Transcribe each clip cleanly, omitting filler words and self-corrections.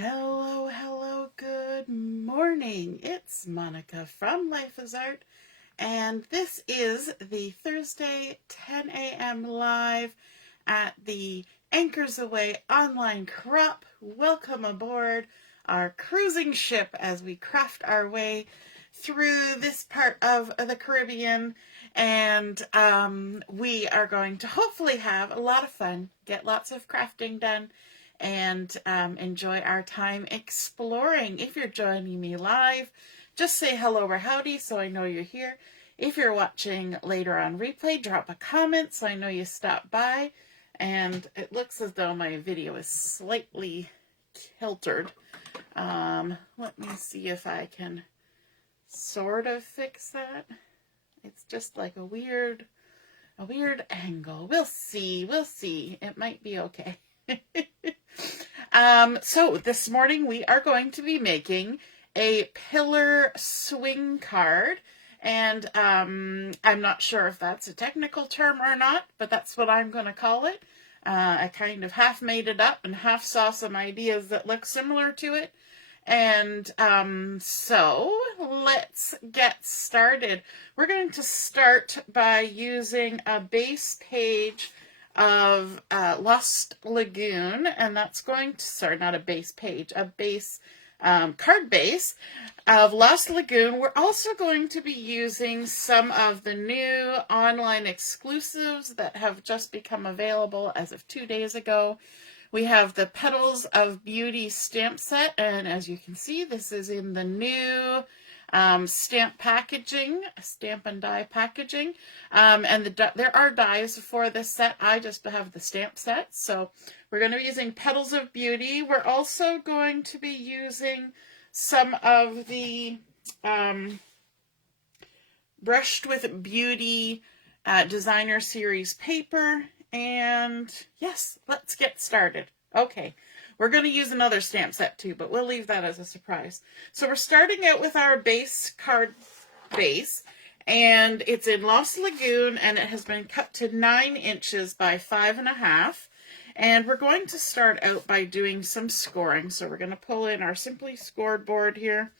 Hello, hello, good morning. It's Monica from Life is Art, and this is the Thursday 10 a.m. live at the Anchors Away online crop. Welcome aboard our cruising ship as we craft our way through this part of the Caribbean, and we are going to hopefully have a lot of fun, get lots of crafting done, and enjoy our time exploring. If you're joining me live, just say hello or howdy so I know you're here. If you're watching later on replay, drop a comment so I know you stopped by. And it looks as though my video is slightly kiltered. Let me see if I can sort of fix that. It's just like a weird angle. We'll see. It might be okay. So this morning we are going to be making a pillar swing card, and I'm not sure if that's a technical term or not, but that's what I'm going to call it. I kind of half made it up and half saw some ideas that look similar to it. And so let's get started. We're going to start by using a base page of Lost Lagoon, and that's going to, sorry, not a base page, a base card base of Lost Lagoon. We're also going to be using some of the new online exclusives that have just become available as of 2 days ago. We have the Petals of Beauty stamp set, and as you can see, this is in the new stamp packaging, stamp and die packaging, and there are dies for this set. I just have the stamp set, so we're going to be using Petals of Beauty. We're also going to be using some of the Brushed with Beauty designer series paper, and yes, let's get started. Okay. We're going to use another stamp set too, but we'll leave that as a surprise. So we're starting out with our base card base, and it's in Lost Lagoon, and it has been cut to 9 inches by 5.5. And we're going to start out by doing some scoring. So we're going to pull in our Simply Scored board here,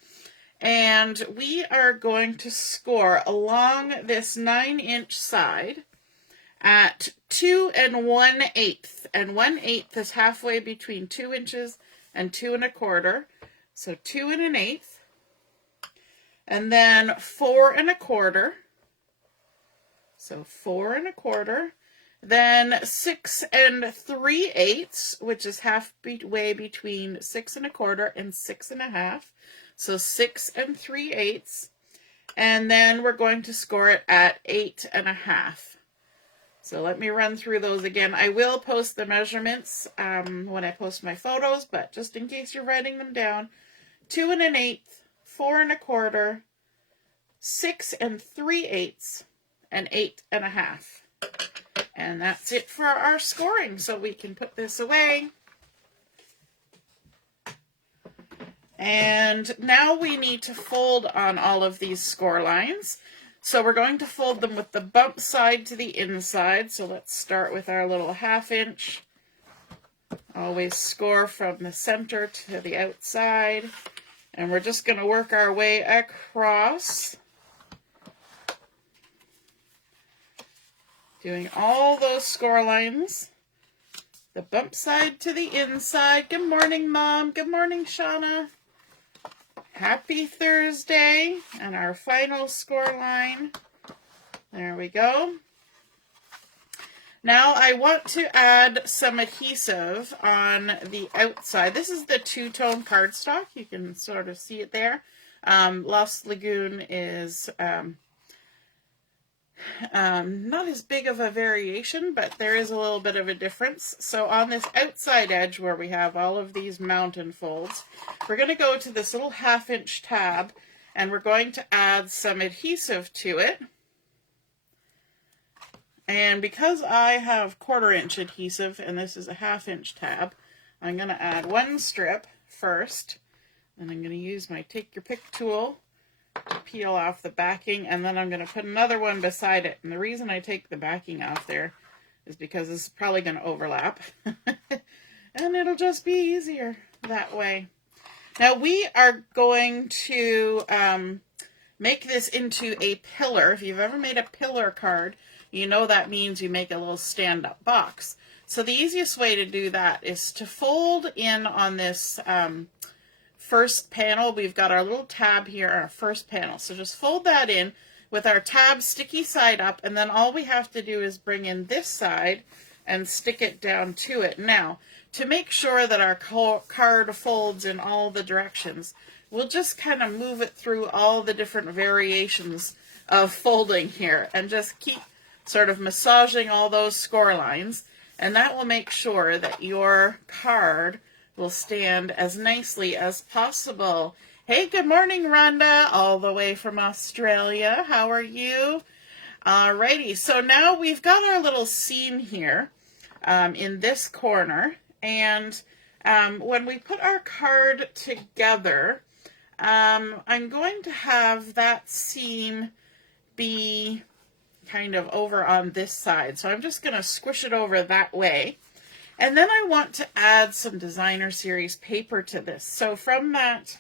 and we are going to score along this 9-inch side at 2 1/8, and 1/8 is halfway between 2 inches and 2 1/4, so 2 1/8, and then 4 1/4, so 4 1/4, then 6 3/8, which is halfway between 6 1/4 and 6 1/2, so 6 3/8, and then we're going to score it at 8 1/2. So let me run through those again. I will post the measurements when I post my photos, but just in case you're writing them down, 2 1/8, 4 1/4, 6 3/8, and 8 1/2. And that's it for our scoring. So we can put this away. And now we need to fold on all of these score lines. So we're going to fold them with the bump side to the inside. So let's start with our little 1/2 inch. Always score from the center to the outside. And we're just going to work our way across, doing all those score lines. The bump side to the inside. Good morning, Mom. Good morning, Shauna. Happy Thursday, and our final score line. There we go. Now I want to add some adhesive on the outside. This is the two-tone cardstock. You can sort of see it there. Lost Lagoon is not as big of a variation, but there is a little bit of a difference. So on this outside edge where we have all of these mountain folds, we're going to go to this little 1/2 inch tab, and we're going to add some adhesive to it. And because I have 1/4 inch adhesive and this is a 1/2 inch tab, I'm going to add 1 strip first, and I'm going to use my Take Your Pick tool to peel off the backing, and then I'm going to put another one beside it. And the reason I take the backing off there is because this is probably going to overlap. And it'll just be easier. that way. Now we are going to make this into a pillar. If you've ever made a pillar card, you know that means you make a little stand-up box. So the easiest way to do that is to fold in on this first panel. We've got our little tab here, our first panel. So just fold that in with our tab sticky side up, and then all we have to do is bring in this side and stick it down to it. Now, to make sure that our card folds in all the directions, we'll just kind of move it through all the different variations of folding here and just keep sort of massaging all those score lines, and that will make sure that your card will stand as nicely as possible. Hey, good morning, Rhonda, all the way from Australia. How are you? Alrighty, so now we've got our little seam here in this corner, and when we put our card together, I'm going to have that seam be kind of over on this side. So I'm just going to squish it over that way. And then I want to add some Designer Series paper to this. So from that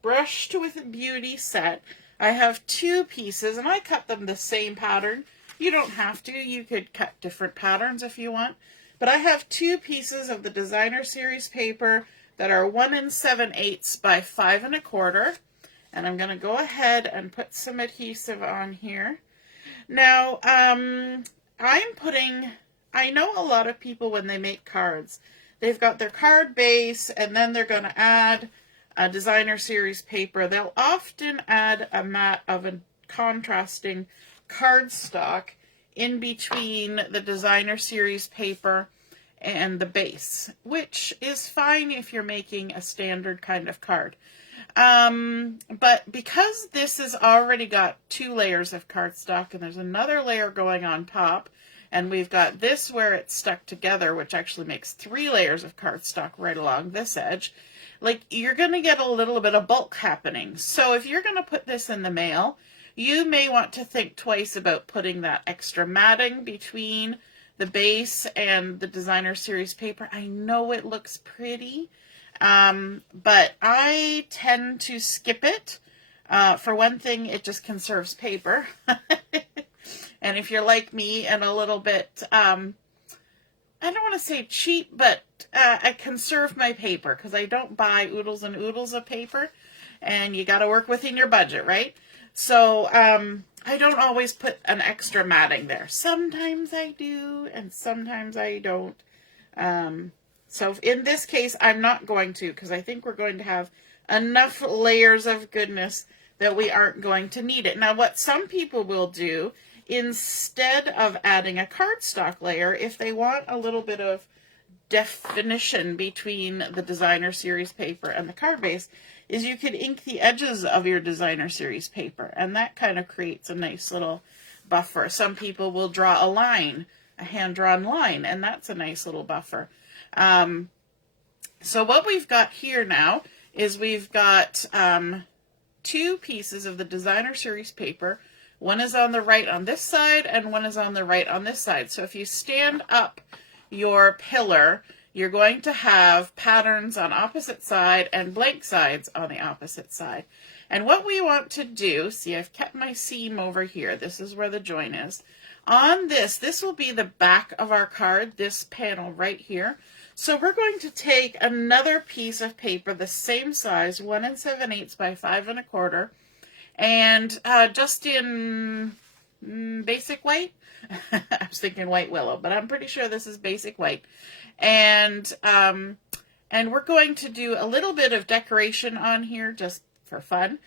Brushed with Beauty set, I have two pieces, and I cut them the same pattern. You don't have to. You could cut different patterns if you want. But I have two pieces of the Designer Series paper that are 1 7/8 by 5 1/4. And I'm going to go ahead and put some adhesive on here. Now, I know a lot of people when they make cards, they've got their card base and then they're going to add a Designer Series paper. They'll often add a mat of a contrasting cardstock in between the Designer Series paper and the base, which is fine if you're making a standard kind of card. But because this has already got 2 layers of cardstock and there's another layer going on top, and we've got this where it's stuck together, which actually makes 3 layers of cardstock right along this edge, like, you're going to get a little bit of bulk happening. So if you're going to put this in the mail, you may want to think twice about putting that extra matting between the base and the Designer Series paper. I know it looks pretty, but I tend to skip it. For one thing, it just conserves paper. And if you're like me and a little bit, I don't want to say cheap, but I conserve my paper because I don't buy oodles and oodles of paper, and you got to work within your budget, right? So I don't always put an extra matting there. Sometimes I do, and sometimes I don't. So in this case, I'm not going to, because I think we're going to have enough layers of goodness that we aren't going to need it. Now, what some people will do, instead of adding a cardstock layer, if they want a little bit of definition between the Designer Series paper and the card base, is you could ink the edges of your Designer Series paper, and that kind of creates a nice little buffer. Some people will draw a line, a hand-drawn line, and that's a nice little buffer. So what we've got here now is we've got 2 pieces of the Designer Series paper. One is on the right on this side, and one is on the right on this side. So if you stand up your pillar, you're going to have patterns on opposite side and blank sides on the opposite side. And what we want to do, see, I've kept my seam over here. This is where the join is. On this will be the back of our card, this panel right here. So we're going to take another piece of paper, the same size, 1 7/8 by 5 1/4, and just in basic white. I was thinking white willow, but I'm pretty sure this is basic white. And we're going to do a little bit of decoration on here just for fun.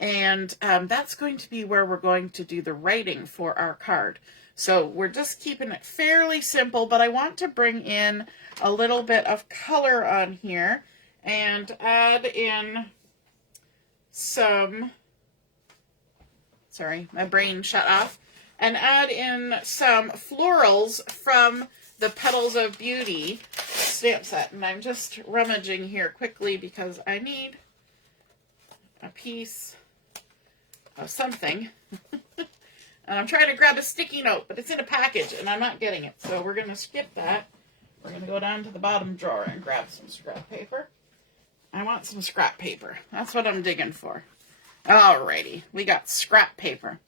And that's going to be where we're going to do the writing for our card. So we're just keeping it fairly simple, but I want to bring in a little bit of color on here and add in some, sorry, my brain shut off, and add in some florals from the Petals of Beauty stamp set. And I'm just rummaging here quickly because I need a piece of something. And I'm trying to grab a sticky note, but it's in a package and I'm not getting it. So we're going to skip that. We're going to go down to the bottom drawer and grab some scrap paper. I want some scrap paper. That's what I'm digging for. Alrighty, we got scrap paper.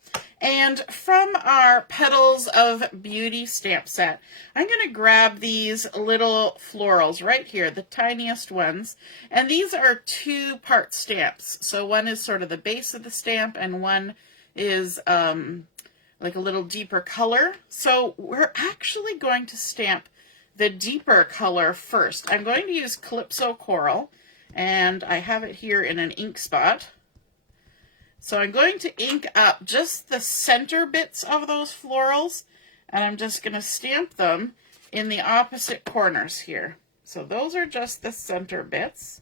And from our Petals of Beauty stamp set, I'm going to grab these little florals right here, the tiniest ones. And these are 2-part stamps. So one is sort of the base of the stamp and one is like a little deeper color. So we're actually going to stamp the deeper color first. I'm going to use Calypso Coral, and I have it here in an ink spot. So I'm going to ink up just the center bits of those florals, and I'm just going to stamp them in the opposite corners here. So those are just the center bits.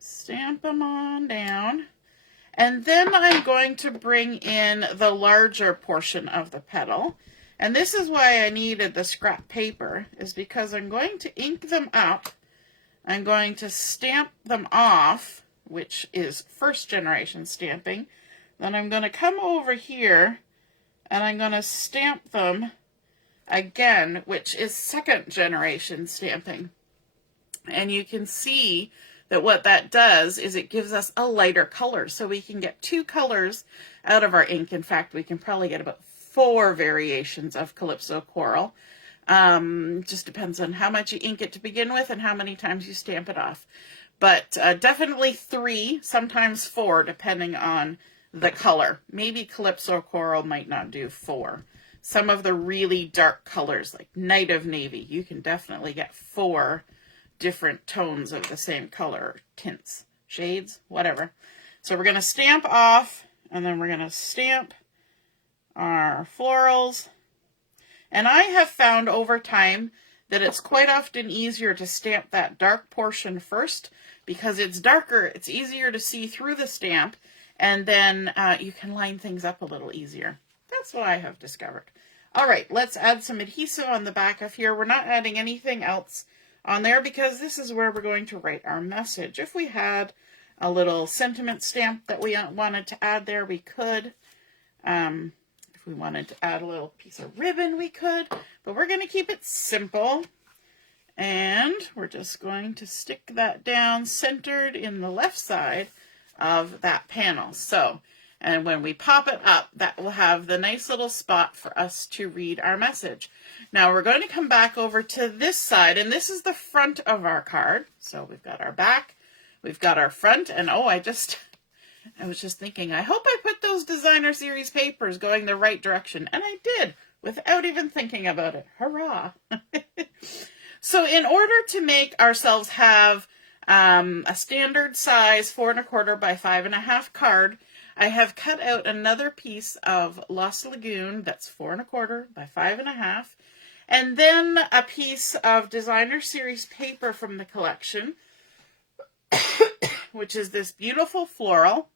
Stamp them on down. And then I'm going to bring in the larger portion of the petal. And this is why I needed the scrap paper, is because I'm going to ink them up. I'm going to stamp them off, which is 1st generation stamping. Then I'm going to come over here and I'm going to stamp them again, which is 2nd generation stamping. And you can see that what that does is it gives us a lighter color. So we can get 2 colors out of our ink. In fact, we can probably get about 4 variations of Calypso Coral. Just depends on how much you ink it to begin with and how many times you stamp it off. But definitely 3, sometimes 4, depending on the color. Maybe Calypso Coral might not do 4. Some of the really dark colors, like Night of Navy, you can definitely get 4 different tones of the same color, tints, shades, whatever. So we're going to stamp off, and then we're going to stamp our florals. And I have found over time that it's quite often easier to stamp that dark portion first, because it's darker, it's easier to see through the stamp, and then you can line things up a little easier. That's what I have discovered. All right, let's add some adhesive on the back of here. We're not adding anything else on there because this is where we're going to write our message. If we had a little sentiment stamp that we wanted to add there, we could. If we wanted to add a little piece of ribbon, we could. But we're going to keep it simple. And we're just going to stick that down centered in the left side of that panel. So, and when we pop it up, that will have the nice little spot for us to read our message. Now we're going to come back over to this side, and this is the front of our card. So we've got our back, we've got our front, and oh, I was just thinking, I hope I put those designer series papers going the right direction. And I did, without even thinking about it. Hurrah! So in order to make ourselves have a standard size 4 1/4 by 5 1/2 card, I have cut out another piece of Lost Lagoon that's 4 1/4 by 5 1/2, and then a piece of designer series paper from the collection, which is this beautiful floral.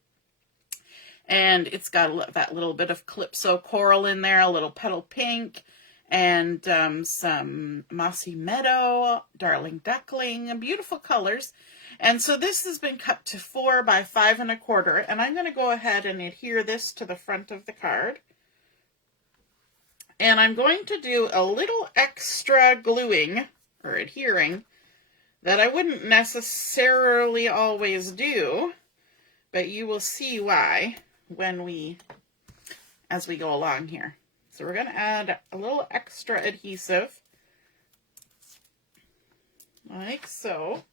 And it's got that little bit of Calypso Coral in there, a little Petal Pink, and some Mossy Meadow, Darling Duckling, beautiful colors. And so this has been cut to 4 by 5 1/4, and I'm going to go ahead and adhere this to the front of the card. And I'm going to do a little extra gluing, or adhering, that I wouldn't necessarily always do, but you will see why as we go along here. So we're going to add a little extra adhesive, like so.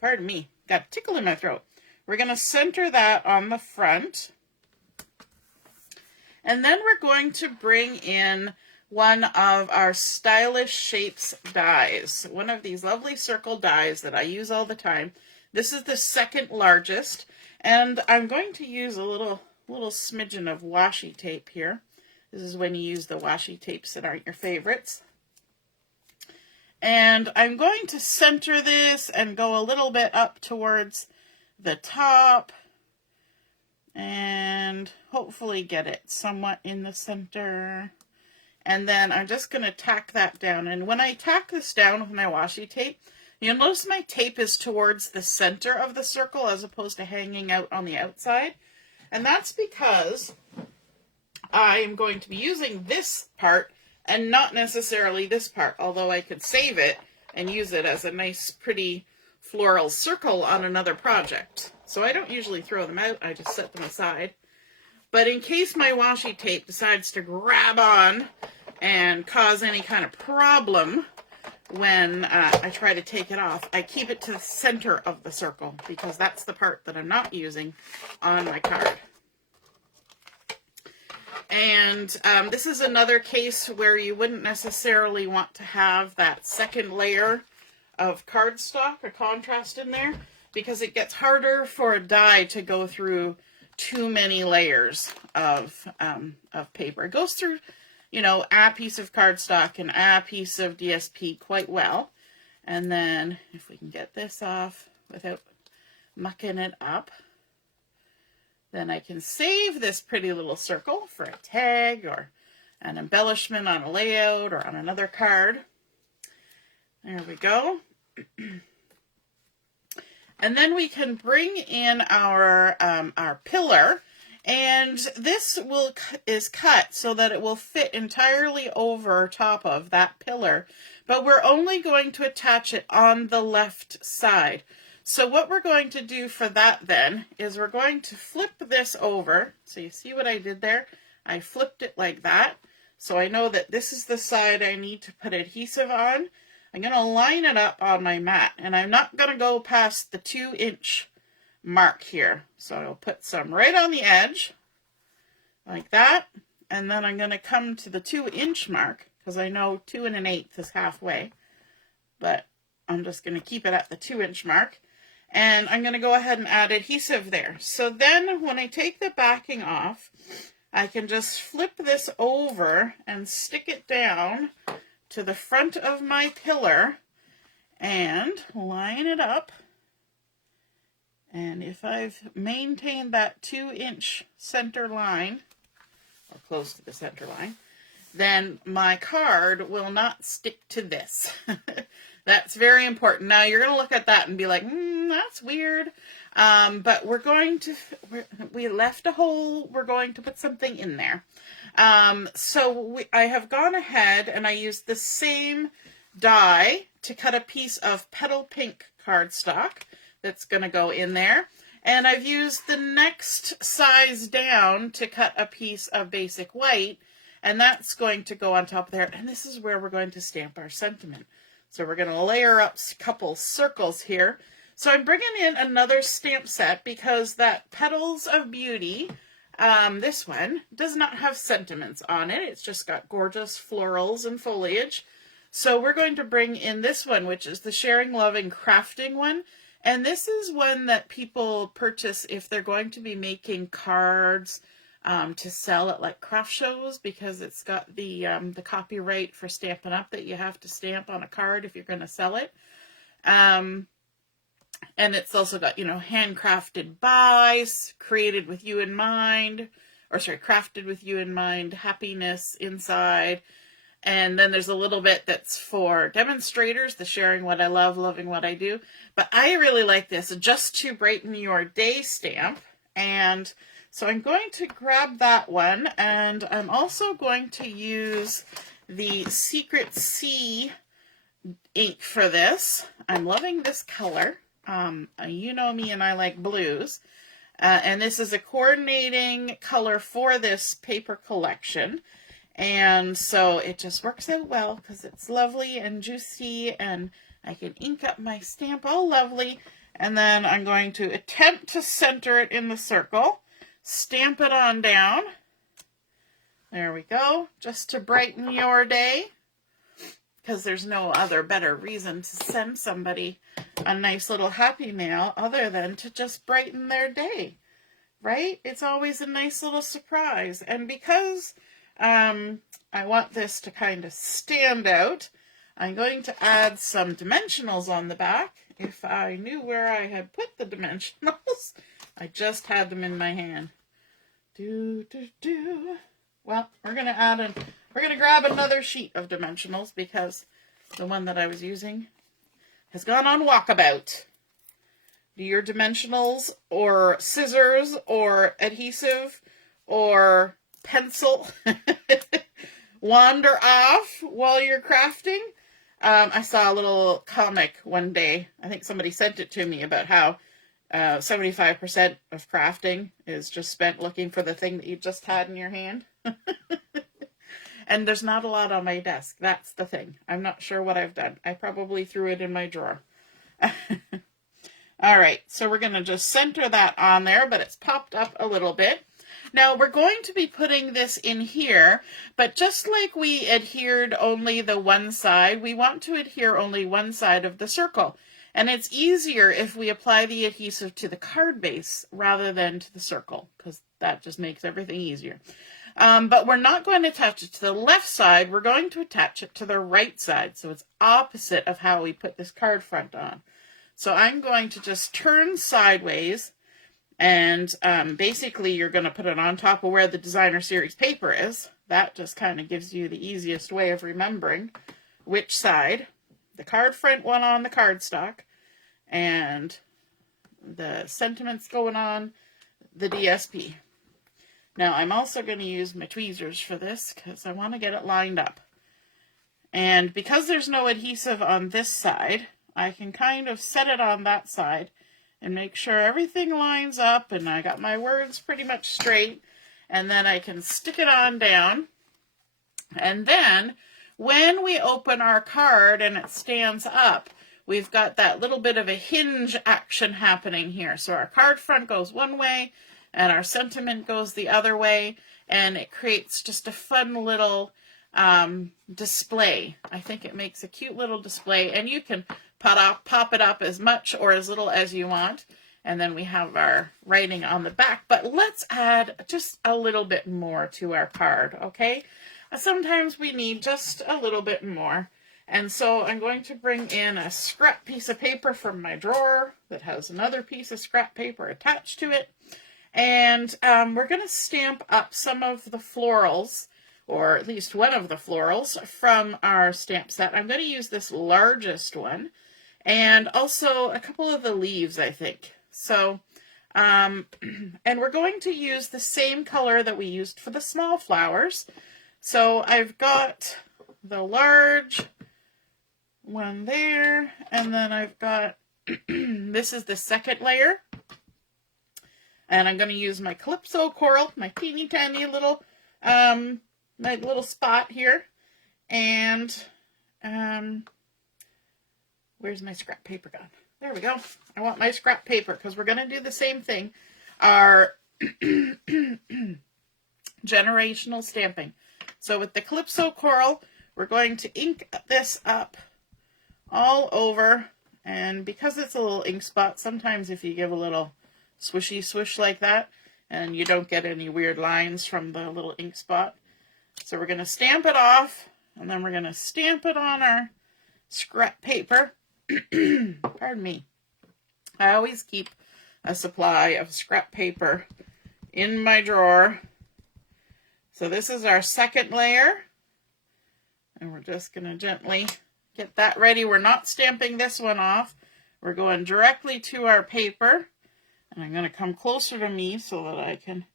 Pardon me, got a tickle in my throat. We're going to center that on the front. And then we're going to bring in one of our Stylish Shapes dies. One of these lovely circle dies that I use all the time. This is the 2nd largest, and I'm going to use a little smidgen of washi tape here. This is when you use the washi tapes that aren't your favorites. And I'm going to center this and go a little bit up towards the top and hopefully get it somewhat in the center. And then I'm just going to tack that down. And when I tack this down with my washi tape, you'll notice my tape is towards the center of the circle as opposed to hanging out on the outside. And that's because I am going to be using this part and not necessarily this part, although I could save it and use it as a nice pretty floral circle on another project. So I don't usually throw them out, I just set them aside. But in case my washi tape decides to grab on and cause any kind of problem when I try to take it off, I keep it to the center of the circle because that's the part that I'm not using on my card. And this is another case where you wouldn't necessarily want to have that second layer of cardstock or contrast in there because it gets harder for a die to go through too many layers of paper. It goes through, you know, a piece of cardstock and a piece of DSP quite well. And then if we can get this off without mucking it up, then I can save this pretty little circle for a tag or an embellishment on a layout or on another card. There we go. And then we can bring in our pillar, and this is cut so that it will fit entirely over top of that pillar, but we're only going to attach it on the left side. So what we're going to do for that then is we're going to flip this over. So you see what I did there? I flipped it like that. So I know that this is the side I need to put adhesive on. I'm going to line it up on my mat, and I'm not going to go past the 2-inch mark here. So I'll put some right on the edge, like that, and then I'm going to come to the 2-inch mark, because I know 2 1/8 is halfway, but I'm just going to keep it at the 2-inch mark, and I'm going to go ahead and add adhesive there. So then when I take the backing off, I can just flip this over and stick it down to the front of my pillar and line it up. And if I've maintained that 2-inch center line, or close to the center line, then my card will not stick to this. That's very important. Now you're going to look at that and be like, that's weird. But we're going to, we left a hole, we're going to put something in there. I have gone ahead and I used the same die to cut a piece of Petal Pink cardstock that's going to go in there. And I've used the next size down to cut a piece of basic white, and that's going to go on top there. And this is where we're going to stamp our sentiment. So we're going to layer up a couple circles here. So I'm bringing in another stamp set because that Petals of Beauty, this one, does not have sentiments on it. It's just got gorgeous florals and foliage. So we're going to bring in this one, which is the Sharing, Loving, Crafting one. And this is one that people purchase if they're going to be making cards to sell at like craft shows, because it's got the copyright for Stampin' Up! That you have to stamp on a card if you're going to sell it. And it's also got, you know, handcrafted buys, created with you in mind, or sorry, crafted with you in mind, happiness inside. And then there's a little bit that's for demonstrators, the Sharing What I Love, Loving What I Do. But I really like this, Just to Brighten Your Day stamp. And so I'm going to grab that one, and I'm also going to use the Secret Sea ink for this. I'm loving this color. You know me and I like blues. And this is a coordinating color for this paper collection. And so it just works out well because it's lovely and juicy, and I can ink up my stamp all lovely. And then I'm going to attempt to center it in the circle, stamp it on down. There we go, just to brighten your day, because there's no other better reason to send somebody a nice little happy mail other than to just brighten their day, right? It's always a nice little surprise. And because I want this to kind of stand out, I'm going to add some dimensionals on the back. If I knew where I had put the dimensionals, I just had them in my hand. Well, we're going to grab another sheet of dimensionals because the one that I was using has gone on walkabout. Do your dimensionals or scissors or adhesive or pencil wander off while you're crafting. I saw a little comic one day. I think somebody sent it to me about how 75% of crafting is just spent looking for the thing that you just had in your hand. And there's not a lot on my desk. That's the thing. I'm not sure what I've done. I probably threw it in my drawer. All right, so we're going to just center that on there, but it's popped up a little bit. Now we're going to be putting this in here, but just like we adhered only the one side, we want to adhere only one side of the circle. And it's easier if we apply the adhesive to the card base rather than to the circle, because that just makes everything easier. But we're not going to attach it to the left side, we're going to attach it to the right side, so it's opposite of how we put this card front on. So I'm going to just turn sideways, and basically you're going to put it on top of where the designer series paper is. That just kind of gives you the easiest way of remembering which side. The card front one on the cardstock, and the sentiments going on the DSP. Now I'm also going to use my tweezers for this because I want to get it lined up. And because there's no adhesive on this side, I can kind of set it on that side and make sure everything lines up and I got my words pretty much straight. And then I can stick it on down. And then when we open our card and it stands up, we've got that little bit of a hinge action happening here. So our card front goes one way and our sentiment goes the other way, and it creates just a fun little display. I think it makes a cute little display, and you can pop it up as much or as little as you want. And then we have our writing on the back, but let's add just a little bit more to our card, okay? Sometimes we need just a little bit more. And so I'm going to bring in a scrap piece of paper from my drawer that has another piece of scrap paper attached to it. And we're going to stamp up some of the florals, or at least one of the florals from our stamp set. I'm going to use this largest one, and also a couple of the leaves, I think. So, and we're going to use the same color that we used for the small flowers. So I've got the large one there, and then I've got, this is the second layer. And I'm going to use my Calypso coral, my teeny tiny little, my little spot here. And, where's my scrap paper gone? There we go. I want my scrap paper because we're going to do the same thing. Our generational stamping. So with the Calypso coral, we're going to ink this up all over. And because it's a little ink spot, sometimes if you give a little swishy swish like that, and you don't get any weird lines from the little ink spot. So we're going to stamp it off, and then we're going to stamp it on our scrap paper. Pardon me. I always keep a supply of scrap paper in my drawer. So this is our second layer, and we're just going to gently get that ready. We're not stamping this one off. We're going directly to our paper. And I'm going to come closer to me so that I can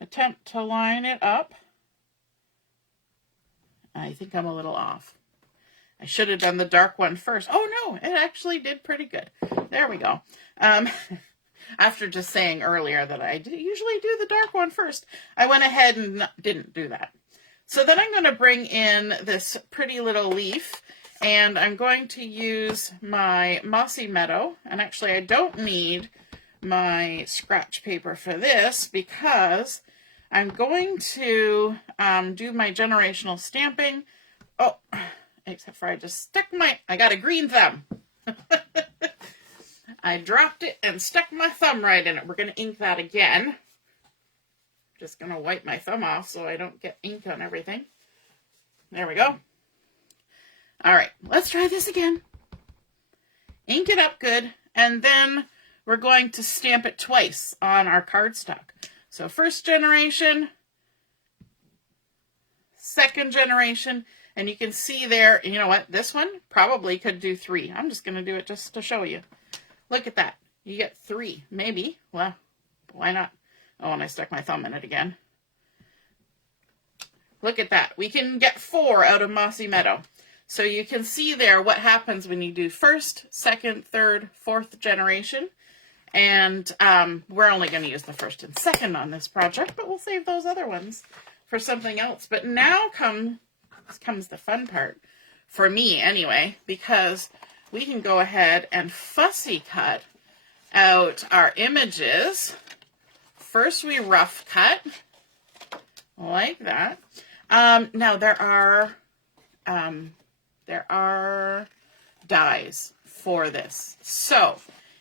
attempt to line it up. I think I'm a little off. I should have done the dark one first. Oh no, it actually did pretty good. There we go. After just saying earlier that I usually do the dark one first, I went ahead and didn't do that. So then I'm going to bring in this pretty little leaf, and I'm going to use my Mossy Meadow. And actually I don't need my scratch paper for this because I'm going to do my generational stamping. Oh, except for I just stuck I got a green thumb. I dropped it and stuck my thumb right in it. We're going to ink that again. Just going to wipe my thumb off so I don't get ink on everything. There we go. All right, let's try this again. Ink it up good, and then we're going to stamp it twice on our cardstock. So first generation, second generation, and you can see there, you know what, this one probably could do 3. I'm just going to do it just to show you. Look at that. You get 3, maybe. Well, why not? Oh, and I stuck my thumb in it again. look at that. We can get 4 out of Mossy Meadow. So you can see there what happens when you do first, second, third, fourth generation. And we're only going to use the first and second on this project, but we'll save those other ones for something else. But now comes the fun part, for me anyway, because we can go ahead and fussy cut out our images. First we rough cut, like that. Now there are dies for this. So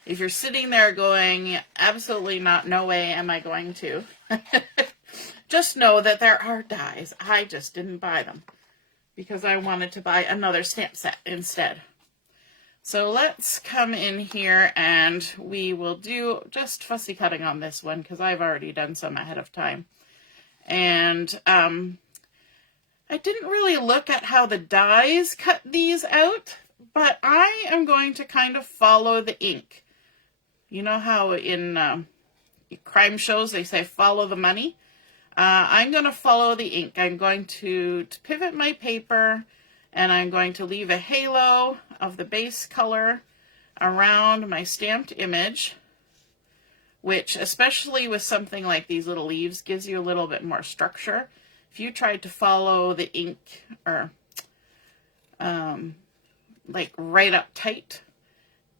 if you're sitting there going, absolutely not, no way am I going to, just know that there are dies. I just didn't buy them because I wanted to buy another stamp set instead. So let's come in here and we will do just fussy cutting on this one because I've already done some ahead of time. And I didn't really look at how the dies cut these out, but I am going to kind of follow the ink. You know how in crime shows they say follow the money? I'm going to follow the ink. I'm going to pivot my paper, and I'm going to leave a halo of the base color around my stamped image, which, especially with something like these little leaves, gives you a little bit more structure. If you tried to follow the ink or like right up tight,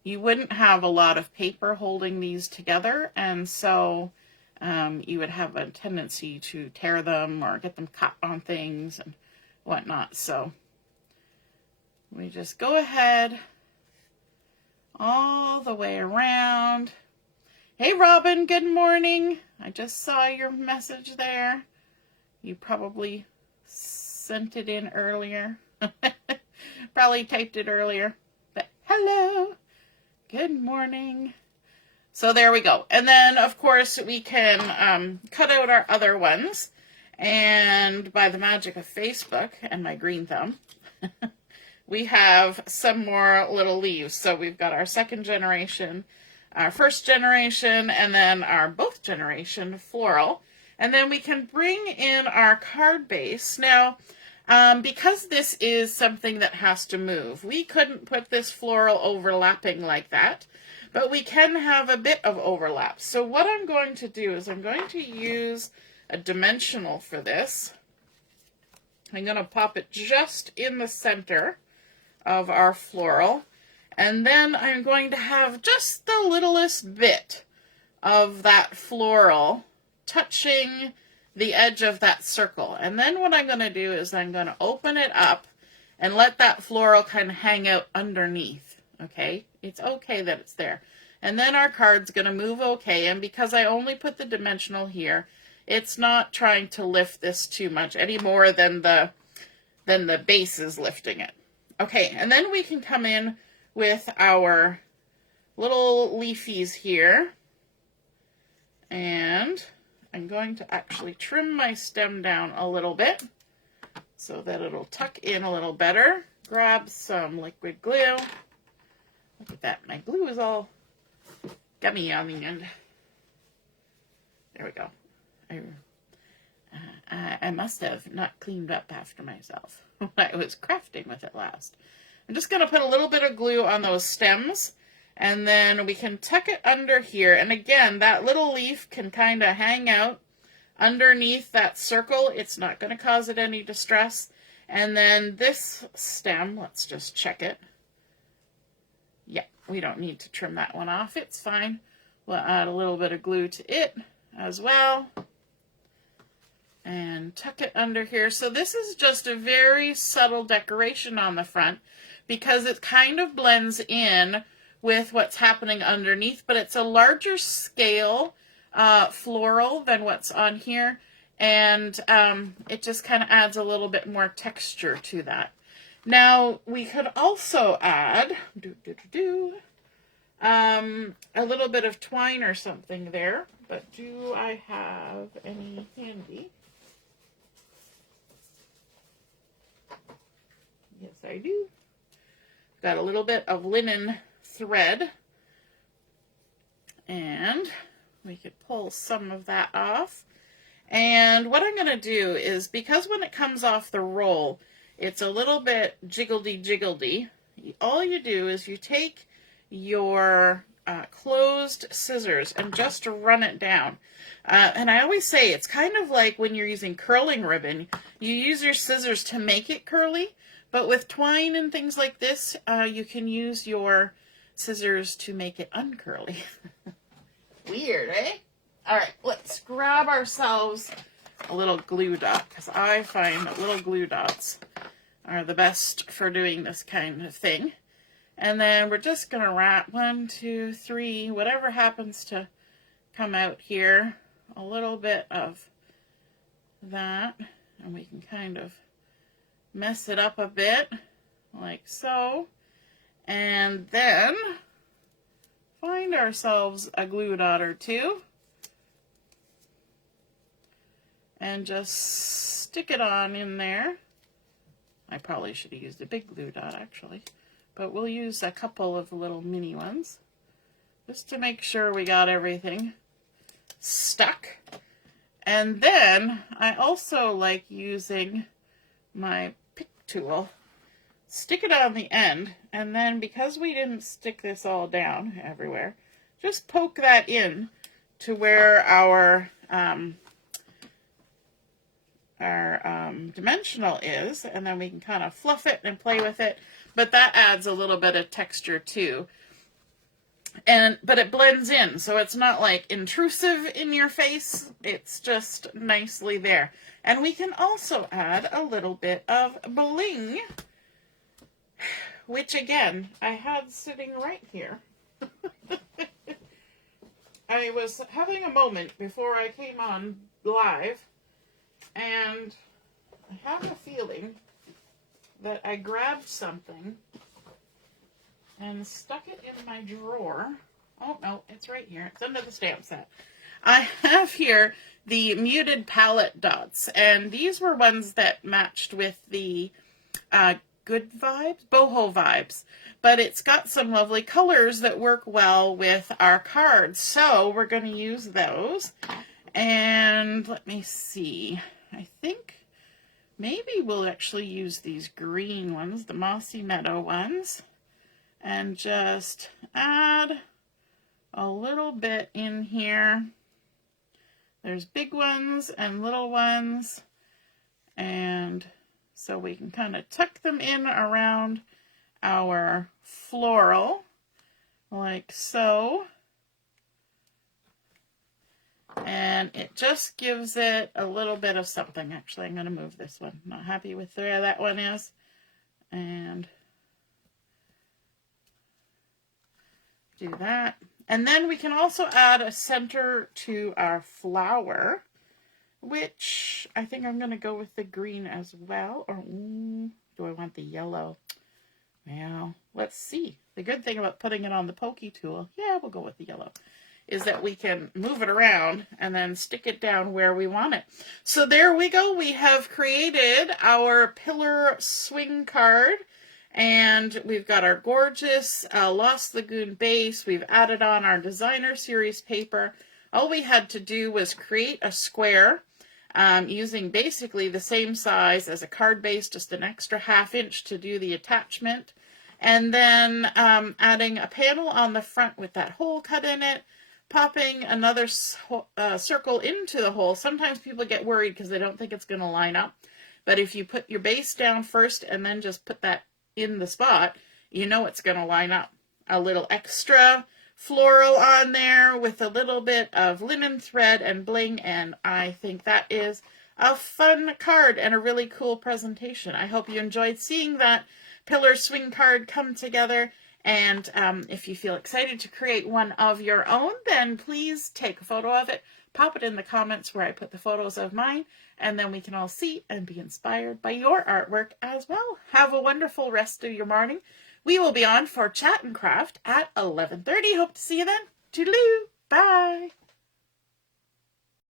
you wouldn't have a lot of paper holding these together, and so you would have a tendency to tear them or get them caught on things and whatnot. So we just go ahead all the way around. Hey Robin, good morning. I just saw your message there. You probably sent it in earlier. Probably typed it earlier. But hello. Good morning. So there we go. And then, of course, we can cut out our other ones. And by the magic of Facebook and my green thumb, we have some more little leaves. So we've got our second generation, our first generation, and then our both generation floral. And then we can bring in our card base. Now, because this is something that has to move, we couldn't put this floral overlapping like that, but we can have a bit of overlap. So what I'm going to do is I'm going to use a dimensional for this. I'm going to pop it just in the center of our floral, and then I'm going to have just the littlest bit of that floral touching the edge of that circle. And then what I'm going to do is I'm going to open it up and let that floral kind of hang out underneath. Okay, it's okay that it's there. And then our card's going to move okay, and because I only put the dimensional here, it's not trying to lift this too much any more than the base is lifting it. Okay, and then we can come in with our little leafies here, and I'm going to actually trim my stem down a little bit so that it'll tuck in a little better. Grab some liquid glue. Look at that, my glue is all gummy on the end. There we go. I must have not cleaned up after myself when I was crafting with it last. I'm just going to put a little bit of glue on those stems, and then we can tuck it under here. And again, that little leaf can kind of hang out underneath that circle. It's not going to cause it any distress. And then this stem, let's just check it. Yeah, we don't need to trim that one off. It's fine. We'll add a little bit of glue to it as well. And tuck it under here. So this is just a very subtle decoration on the front because it kind of blends in with what's happening underneath, but it's a larger scale floral than what's on here, and it just kind of adds a little bit more texture to that. Now we could also add a little bit of twine or something there, but do I have any handy? Yes, I do. Got a little bit of linen thread, and we could pull some of that off. And what I'm going to do is, because when it comes off the roll, it's a little bit jiggledy, all you do is you take your closed scissors and just run it down. And I always say it's kind of like when you're using curling ribbon. You use your scissors to make it curly, but with twine and things like this, you can use your scissors to make it uncurly. Weird, eh? All right, let's grab ourselves a little glue dot, because I find that little glue dots are the best for doing this kind of thing. And then we're just going to wrap 1, 2, 3, whatever happens to come out here, a little bit of that, and we can kind of mess it up a bit, like so. And then find ourselves a glue dot or two, and just stick it on in there. I probably should have used a big glue dot actually, but we'll use a couple of little mini ones just to make sure we got everything stuck. And then I also like using my pick tool. Stick it on the end, and then because we didn't stick this all down everywhere, just poke that in to where our dimensional is, and then we can kind of fluff it and play with it. But that adds a little bit of texture too. But it blends in, so it's not like intrusive in your face. It's just nicely there. And we can also add a little bit of bling, which again, I had sitting right here. I was having a moment before I came on live, and I have a feeling that I grabbed something and stuck it in my drawer. Oh, no, it's right here. It's under the stamp set. I have here the muted palette dots, and these were ones that matched with the Good Vibes, Boho Vibes, but it's got some lovely colors that work well with our cards, so we're going to use those. And let me see, I think maybe we'll actually use these green ones, the Mossy Meadow ones, and just add a little bit in here. There's big ones and little ones, and so we can kind of tuck them in around our floral, like so. And it just gives it a little bit of something. Actually, I'm going to move this one. Not happy with where that one is. And do that. And then we can also add a center to our flower, which I think I'm going to go with the green as well. Or do I want the yellow? Well, let's see. The good thing about putting it on the pokey tool, yeah, we'll go with the yellow, is that we can move it around and then stick it down where we want it. So there we go. We have created our pillar swing card, and we've got our gorgeous Lost Lagoon base. We've added on our designer series paper. All we had to do was create a square using basically the same size as a card base, just an extra ½ inch to do the attachment. And then adding a panel on the front with that hole cut in it, popping another circle into the hole. Sometimes people get worried because they don't think it's going to line up. But if you put your base down first and then just put that in the spot, you know it's going to line up. A little extra floral on there with a little bit of linen thread and bling, and I think that is a fun card and a really cool presentation. I hope you enjoyed seeing that pillar swing card come together. And if you feel excited to create one of your own, then please take a photo of it, pop it in the comments where I put the photos of mine, and then we can all see and be inspired by your artwork as well. Have a wonderful rest of your morning. We will be on for Chat and Craft at 11:30. Hope to see you then. Toodaloo. Bye.